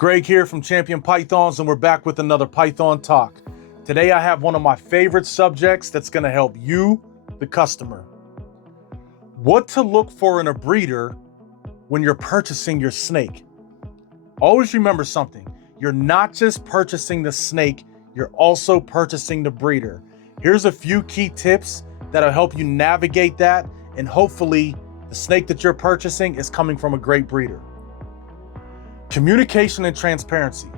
Greg here from Champion Pythons, and we're back with another Python Talk. Today I have one of my favorite subjects that's going to help you, the customer. What to look for in a breeder when you're purchasing your snake. Always remember something. You're not just purchasing the snake, you're also purchasing the breeder. Here's a few key tips that'll help you navigate that, and hopefully the snake that you're purchasing is coming from a great breeder. Communication and transparency.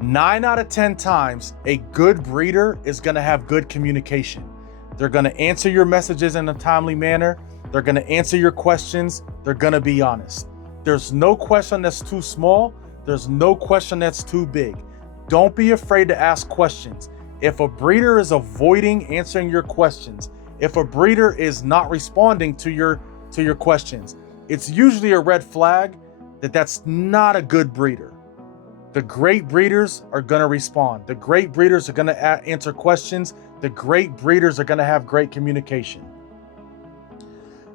9 out of 10 times, a good breeder is going to have good communication. They're going to answer your messages in a timely manner. They're going to answer your questions. They're going to be honest. There's no question that's too small. There's no question that's too big. Don't be afraid to ask questions. If a breeder is avoiding answering your questions, if a breeder is not responding to your questions, it's usually a red flag that's not a good breeder. The great breeders are going to respond. The great breeders are going to answer questions. The great breeders are going to have great communication.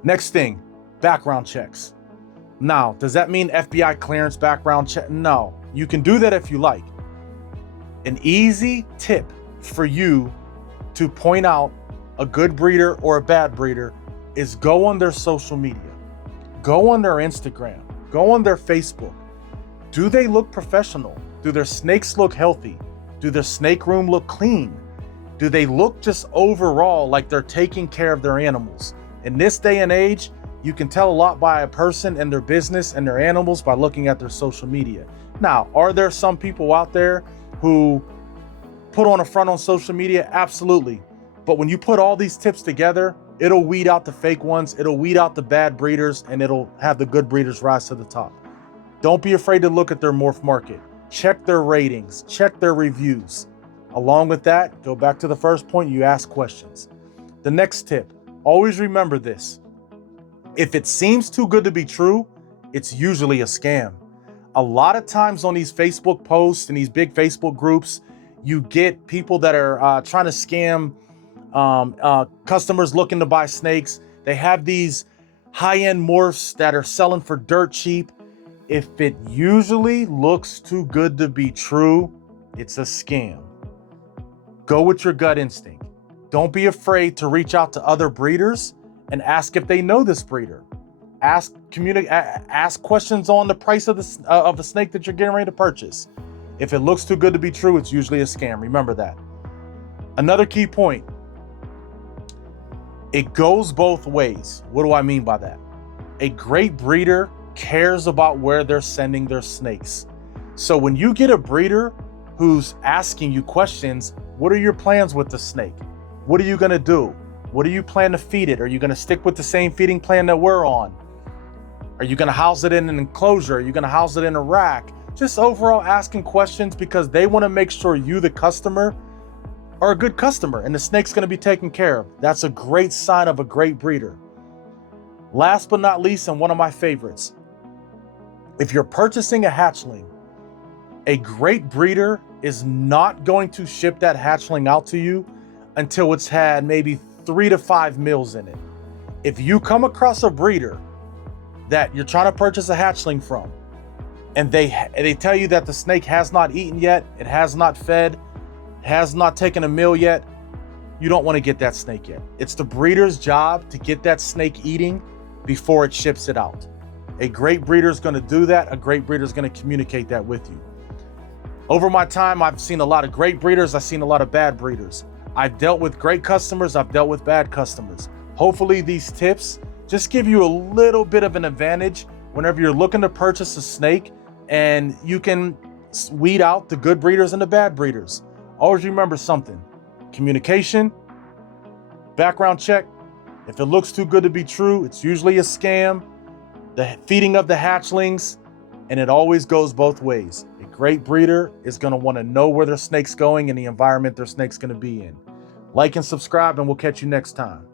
Next thing, background checks. Now, does that mean FBI clearance background check? No, you can do that if you like. An easy tip for you to point out a good breeder or a bad breeder is go on their social media. Go on their Instagram. Go on their Facebook. Do they look professional? Do their snakes look healthy? Do their snake room look clean? Do they look just overall like they're taking care of their animals? In this day and age, you can tell a lot by a person and their business and their animals by looking at their social media. Now, are there some people out there who put on a front on social media? Absolutely. But when you put all these tips together, it'll weed out the fake ones, it'll weed out the bad breeders, and it'll have the good breeders rise to the top. Don't be afraid to look at their morph market. Check their ratings, check their reviews. Along with that, go back to the first point, you ask questions. The next tip, always remember this. If it seems too good to be true, it's usually a scam. A lot of times on these Facebook posts and these big Facebook groups, you get people that are trying to scam customers looking to buy snakes. They have these high-end morphs that are selling for dirt cheap. If it usually looks too good to be true, it's a scam. Go with your gut instinct. Don't be afraid to reach out to other breeders and ask if they know this breeder. Ask questions on the price of the snake that you're getting ready to purchase. If it looks too good to be true, it's usually a scam. Remember that. Another key point. It goes both ways. What do I mean by that? A great breeder cares about where they're sending their snakes. So when you get a breeder who's asking you questions, what are your plans with the snake? What are you going to do? What do you plan to feed it? Are you going to stick with the same feeding plan that we're on? Are you going to house it in an enclosure? Are you going to house it in a rack? Just overall asking questions because they want to make sure you, the customer, are a good customer and the snake's going to be taken care of. That's a great sign of a great breeder. Last but not least, and one of my favorites, if you're purchasing a hatchling, a great breeder is not going to ship that hatchling out to you until it's had maybe 3 to 5 meals in it. If you come across a breeder that you're trying to purchase a hatchling from, and they tell you that the snake has not eaten yet, it has not fed, has not taken a meal yet, you don't want to get that snake yet. It's the breeder's job to get that snake eating before it ships it out. A great breeder is going to do that. A great breeder is going to communicate that with you. Over my time, I've seen a lot of great breeders. I've seen a lot of bad breeders. I've dealt with great customers. I've dealt with bad customers. Hopefully these tips just give you a little bit of an advantage whenever you're looking to purchase a snake, and you can weed out the good breeders and the bad breeders. Always remember something. Communication, background check. If it looks too good to be true, it's usually a scam. The feeding of the hatchlings, and it always goes both ways. A great breeder is going to want to know where their snake's going and the environment their snake's going to be in. Like and subscribe, and we'll catch you next time.